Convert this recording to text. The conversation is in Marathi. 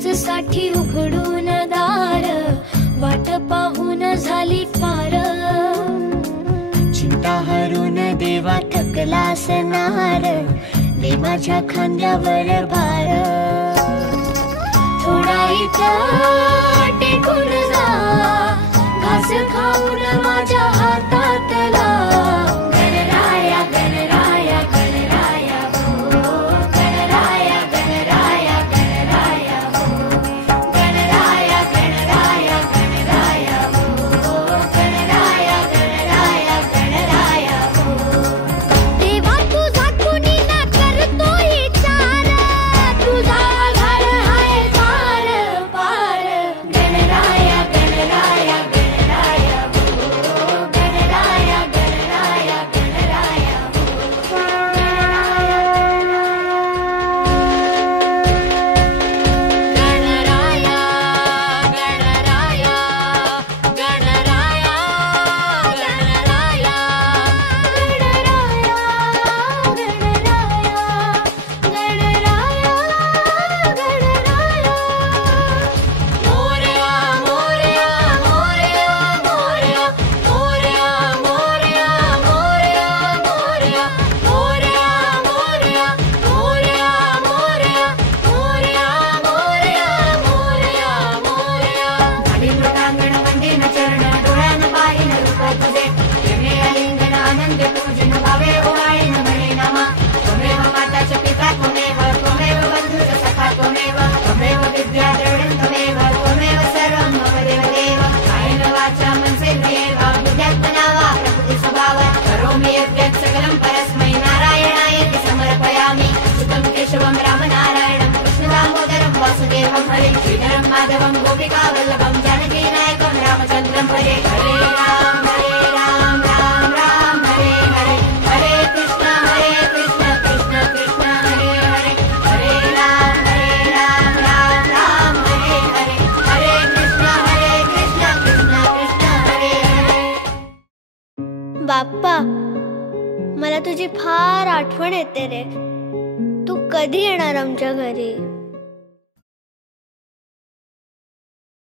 साठी उघडून दार, वाट पाहून झाली फार। चिंता हरून देवा थकला असणार, दे माझ्या खांद्यावर भार। थोडा इथं टेकून जा, घास खाऊन माझ्या हातातला। गणराया गणराया गणराया हो, गणराया गणराया गणराया हो, गणराया गणराया गणराया हो, गणराया गणराया गणराया हो। देवा तुझा कुणी ना करतोय चार, तुझा आधार आहे पार पार। गणराया गणराया गणराया हो, गणराया गणराया गणराया हो। गणराया गणराया गणराया गणराया मोरया मोरया मोरया मोरया मोरया मोरया मोरया मोरया मोरया मोरया मोरया मोरया मोरया मोरया मोरया। अभिमृतांगण वंदिन चरण डोळ्यान पाहिन रूप तुझे, प्रेमे आलिंगन आनंद पूजन भावे ओवाळीन म्हणे नामा। त्वमेव माता च पिता त्वमेव, त्वमेव बंधुश्च सखा त्वमेव, त्वमेव विद्या द्रविणं त्वमेव, त्वमेव सर्वं मम देवदेव। कायेन वाचा मनसेन्द्रियेण वा बुद्ध्यात्मना वा प्रकृति स्वभावात् करोमि यद्यत् सकलं परस्मै नारायणायेति समर्पयामि। सुतं केशवं रामनारायणं कृष्णदामोदरं वासुदेवं हरे, श्रीधरं माधवं गोपिकावल्लभं जानकीनायकं रामचन्द्रं भजे। हरे राम राम राम हरे हरे, हरे कृष्ण कृष्ण कृष्ण हरे हरे, हरे राम राम राम हरे हरे, हरे कृष्ण कृष्ण कृष्ण हरे हरे। बाप्पा, मला तुझी फार आठवण येते रे। तू कधी येणार आमच्या घरी?